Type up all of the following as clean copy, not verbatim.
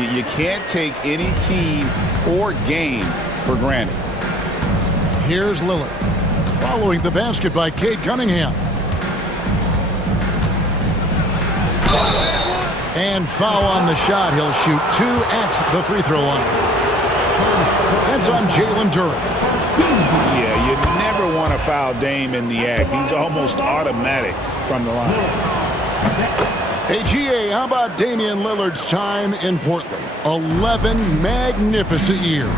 You can't take any team or game for granted. Here's Lillard. Following the basket by Cade Cunningham. And foul on the shot. He'll shoot 2 at the free throw line. That's on Jalen Duren. Yeah, you never want to foul Dame in the act. He's almost automatic from the line. Hey, GA, how about Damian Lillard's time in Portland? 11 magnificent years.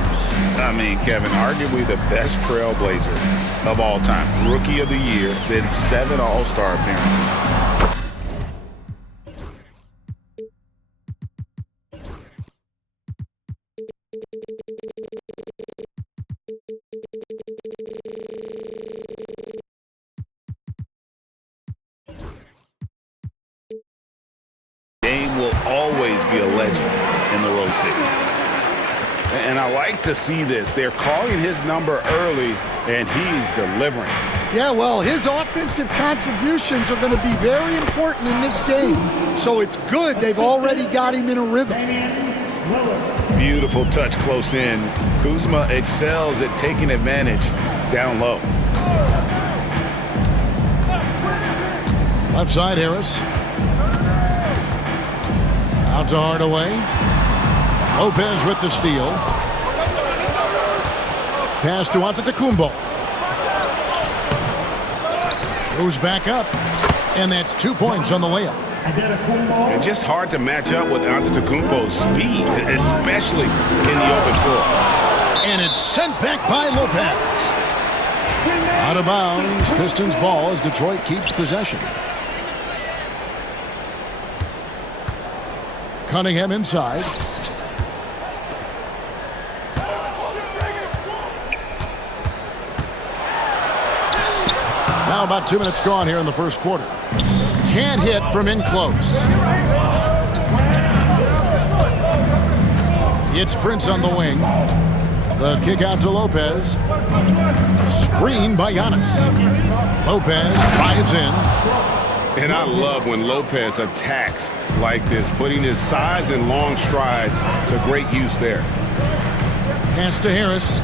I mean, Kevin, arguably the best trailblazer of all time. Rookie of the year, then 7 All-Star appearances. Dame will always be a legend in the Rose City. And I like to see this. They're calling his number early, and he's delivering. Yeah, well, his offensive contributions are going to be very important in this game. So it's good they've already got him in a rhythm. Beautiful touch close in. Kuzma excels at taking advantage down low. Left side, Harris. Out to Hardaway. Lopez with the steal. Pass to Antetokounmpo. Goes back up. And that's 2 points on the layup. And just hard to match up with Antetokounmpo's speed, especially in the open floor. And it's sent back by Lopez. Out of bounds. Pistons ball as Detroit keeps possession. Cunningham inside. Now about 2 minutes gone here in the first quarter. Can't hit from in close. It's Prince on the wing. The kick out to Lopez. Screen by Giannis. Lopez drives in. And I love when Lopez attacks like this, putting his size and long strides to great use there. Pass to Harris.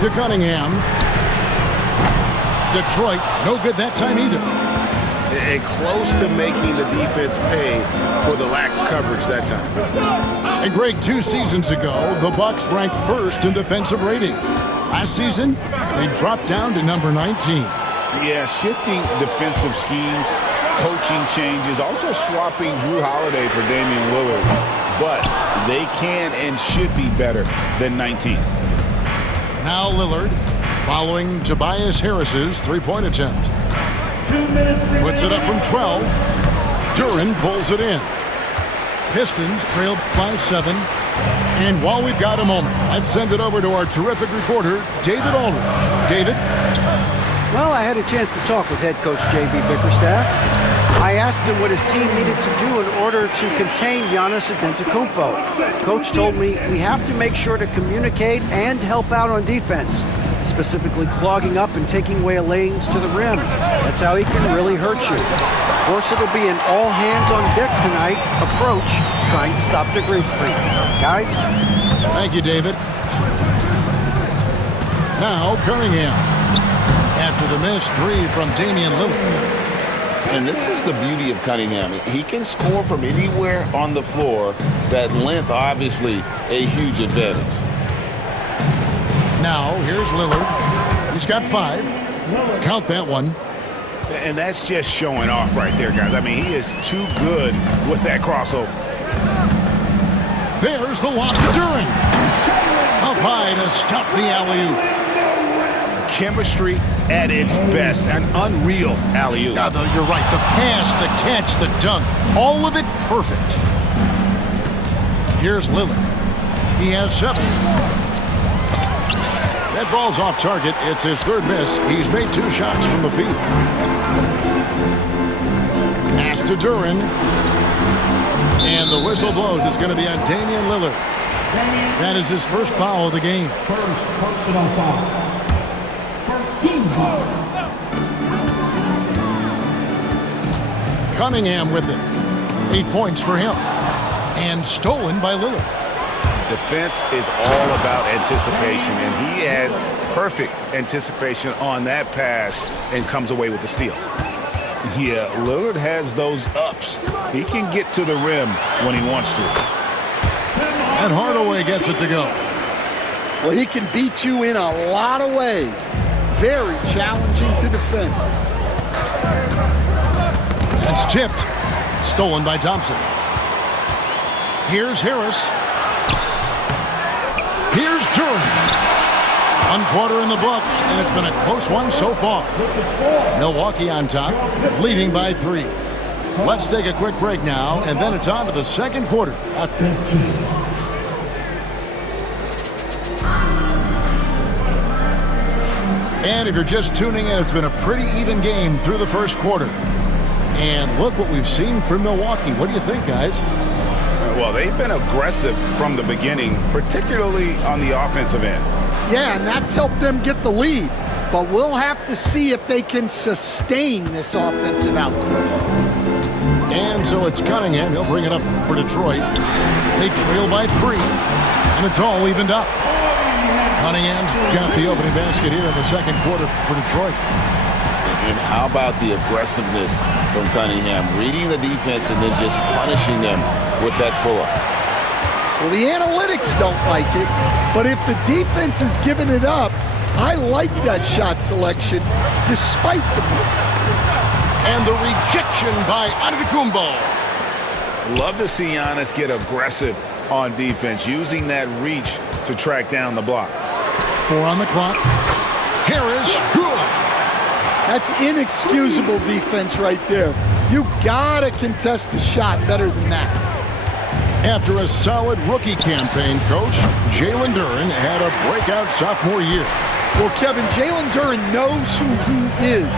To Cunningham. Detroit, no good that time either. And close to making the defense pay for the lax coverage that time. And Greg, 2 seasons ago, the Bucks ranked first in defensive rating. Last season, they dropped down to number 19. Yeah, shifting defensive schemes, coaching changes, also swapping Jrue Holiday for Damian Lillard. But they can and should be better than 19. Now Lillard, following Tobias Harris's three-point attempt. Puts it up from 12. Duren pulls it in. Pistons trailed by 7. And while we've got a moment, let's send it over to our terrific reporter, David Aldridge. David? Well, I had a chance to talk with head coach J.B. Bickerstaff. I asked him what his team needed to do in order to contain Giannis Antetokounmpo. Coach told me we have to make sure to communicate and help out on defense, specifically clogging up and taking away lanes to the rim. That's how he can really hurt you. Of course, it'll be an all-hands-on-deck tonight approach, trying to stop the Greek freak. Guys? Thank you, David. Now, Cunningham. After the missed 3 from Damian Lillard. And this is the beauty of Cunningham. He can score from anywhere on the floor. That length, obviously, a huge advantage. Now, here's Lillard. He's got 5. Count that one. And that's just showing off right there, guys. I mean, he is too good with that crossover. There's the lob to Duren. Up high to stuff the alley-oop. Chemistry at its best. An unreal alley-oop. Yeah, you're right. The pass, the catch, the dunk. All of it perfect. Here's Lillard. He has 7. That ball's off target. It's his 3rd miss. He's made 2 shots from the field. Pass to Duren. And the whistle blows. It's going to be on Damian Lillard. That is his first foul of the game. First personal foul. First team foul. Cunningham with it. 8 points for him. And stolen by Lillard. Defense is all about anticipation, and he had perfect anticipation on that pass and comes away with the steal. Yeah, Lillard has those ups. He can get to the rim when he wants to. And Hardaway gets it to go. Well, he can beat you in a lot of ways. Very challenging to defend. It's tipped. Stolen by Thompson. Here's Harris. Here's Duren. 1 quarter in the books, and it's been a close one so far. Milwaukee on top, leading by 3. Let's take a quick break now, and then it's on to the second quarter. At 15. And if you're just tuning in, it's been a pretty even game through the first quarter. And look what we've seen from Milwaukee. What do you think, guys? Well, they've been aggressive from the beginning, particularly on the offensive end. Yeah, and that's helped them get the lead. But we'll have to see if they can sustain this offensive output. And so it's Cunningham. He'll bring it up for Detroit. They trail by 3, and it's all evened up. Cunningham's got the opening basket here in the second quarter for Detroit. And how about the aggressiveness from Cunningham, reading the defense and then just punishing them with that pull-up. Well, the analytics don't like it, but if the defense is giving it up, I like that shot selection despite the miss. And the rejection by Antetokounmpo. Love to see Giannis get aggressive on defense, using that reach to track down the block. 4 on the clock. Harris, good. That's inexcusable defense right there. You gotta contest the shot better than that. After a solid rookie campaign, Coach, Jalen Duren had a breakout sophomore year. Well, Kevin, Jalen Duren knows who he is.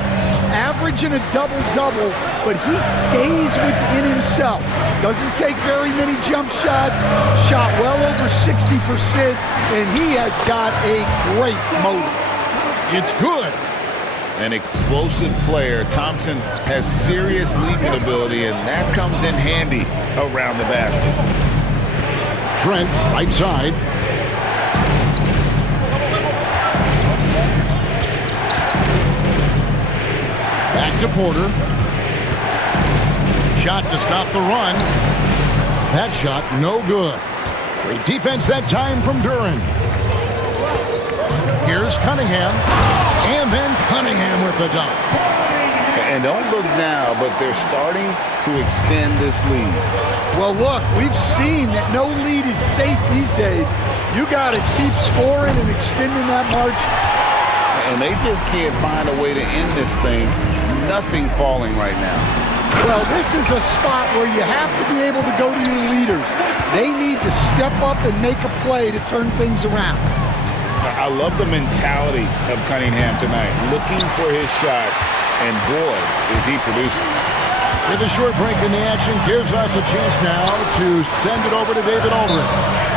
Averaging a double-double, but he stays within himself. Doesn't take very many jump shots, shot well over 60%, and he has got a great motor. It's good. An explosive player. Thompson has serious leaping ability, and that comes in handy around the basket. Trent, right side. Back to Porter. Shot to stop the run. That shot, no good. Great defense that time from Duren. Here's Cunningham. And then Cunningham with the dunk. And don't look now, but they're starting to extend this lead. Well, look, we've seen that no lead is safe these days. You got to keep scoring and extending that margin. And they just can't find a way to end this thing. Nothing falling right now. Well, this is a spot where you have to be able to go to your leaders. They need to step up and make a play to turn things around. I love the mentality of Cunningham tonight, looking for his shot, and boy, is he producing. With a short break in the action, gives us a chance now to send it over to David Aldridge.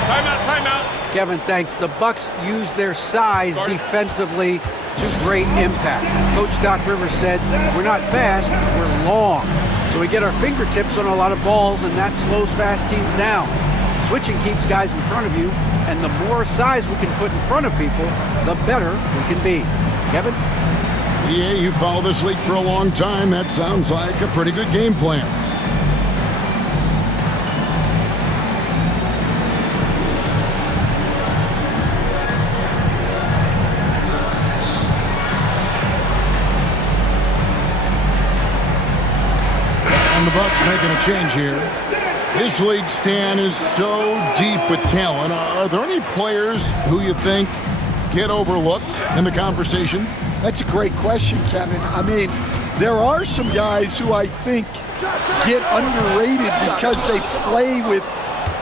Timeout. Kevin, thanks. The Bucks use their size defensively to great impact. Coach Doc Rivers said, we're not fast, we're long. So we get our fingertips on a lot of balls, and that slows fast teams down. Switching keeps guys in front of you, and the more size we can put in front of people, the better we can be. Kevin? Yeah, you follow this league for a long time. That sounds like a pretty good game plan. And the Bucks making a change here. This league, Stan, is so deep with talent. Are there any players who you think get overlooked in the conversation? That's a great question, Kevin. I mean, there are some guys who I think get underrated because they play with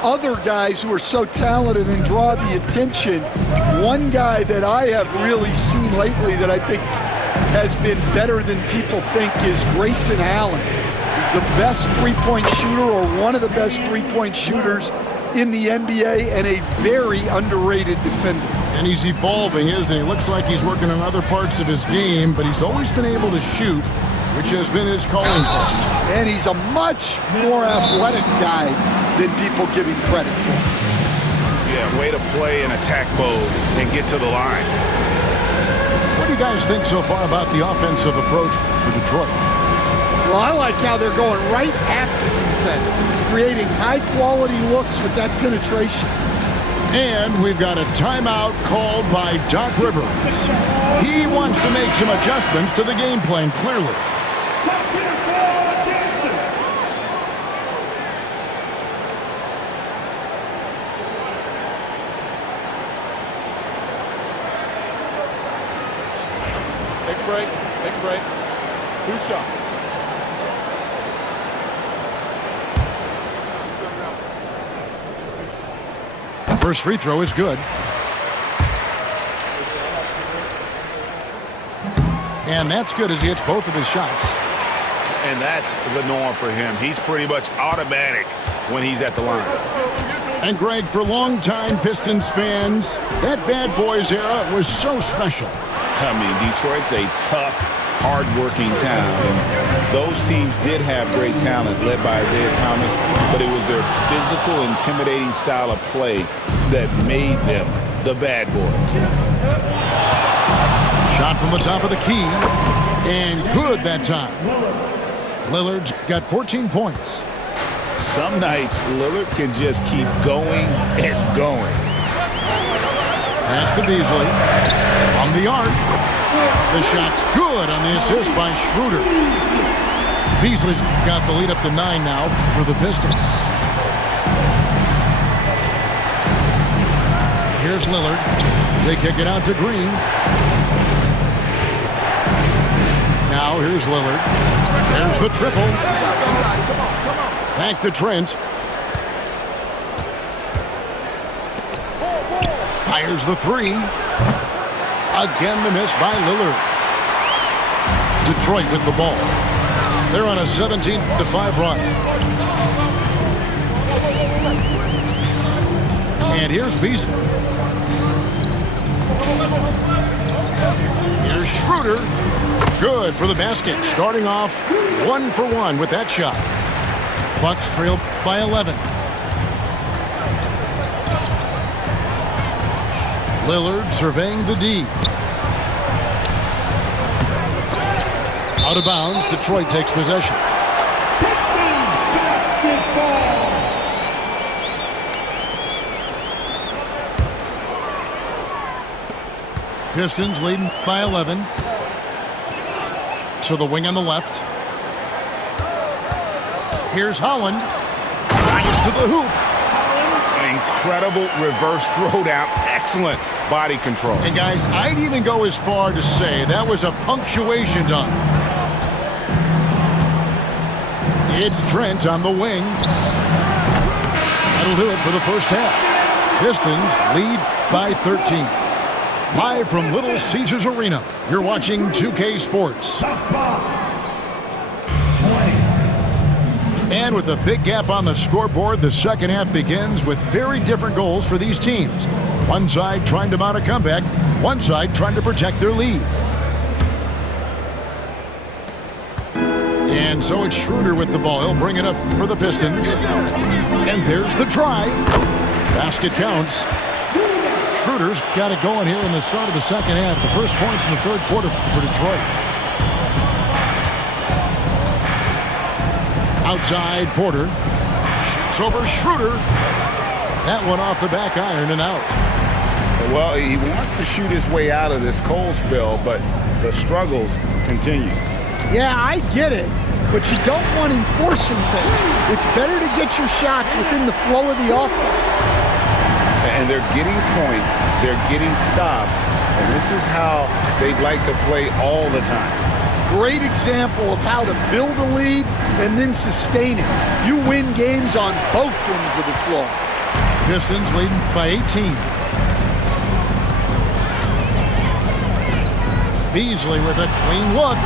other guys who are so talented and draw the attention. One guy that I have really seen lately that I think has been better than people think is Grayson Allen. The best three-point shooter, or one of the best three-point shooters in the NBA, and a very underrated defender. And he's evolving, isn't he? Looks like he's working on other parts of his game, but he's always been able to shoot, which has been his calling card. And he's a much more athletic guy than people give him credit for. Yeah, way to play in attack mode and get to the line. What do you guys think so far about the offensive approach for Detroit? Well, I like how they're going right at the defense, creating high-quality looks with that penetration. And we've got a timeout called by Doc Rivers. He wants to make some adjustments to the game plan, clearly. Take a break. Take a break. 2 shots. First free throw is good. And that's good as he hits both of his shots. And that's the norm for him. He's pretty much automatic when he's at the line. And Greg, for longtime Pistons fans, that Bad Boys era was so special. I mean, Detroit's a tough, hard-working town. And those teams did have great talent led by Isaiah Thomas, but it was their physical, intimidating style of play that made them the Bad Boys. Shot from the top of the key, and good that time. Lillard's got 14 points. Some nights, Lillard can just keep going and going. Pass to Beasley. From the arc. The shot's good on the assist by Schroeder. Beasley's got the lead up to 9 now for the Pistons. Here's Lillard. They kick it out to Green. Now here's Lillard. There's the triple. Back to Trent. Fires the 3. Again the miss by Lillard. Detroit with the ball. They're on a 17-5 run. And here's Beasley. Here's Schroeder. Good for the basket. Starting off 1 for 1 with that shot. Bucks trail by 11. Lillard surveying the D. Out of bounds. Detroit takes possession. Pistons leading by 11. To the wing on the left. Here's Holland. Drives to the hoop. An incredible reverse throwdown. Excellent body control. And guys, I'd even go as far to say that was a punctuation dunk. It's Trent on the wing. That'll do it for the first half. Pistons lead by 13. Live from Little Caesars Arena, you're watching 2K Sports. And with a big gap on the scoreboard, the second half begins with very different goals for these teams. One side trying to mount a comeback, one side trying to protect their lead. And so it's Schroeder with the ball. He'll bring it up for the Pistons. And there's the drive. Basket counts. Schroeder's got it going here in the start of the second half. The first points in the third quarter for Detroit. Outside, Porter. Shoots over Schroeder. That one off the back iron and out. Well, he wants to shoot his way out of this cold spell, but the struggles continue. Yeah, I get it, but you don't want him forcing things. It's better to get your shots within the flow of the offense. And they're getting points, they're getting stops, and this is how they'd like to play all the time. Great example of how to build a lead and then sustain it. You win games on both ends of the floor. Pistons leading by 18. Beasley with a clean look.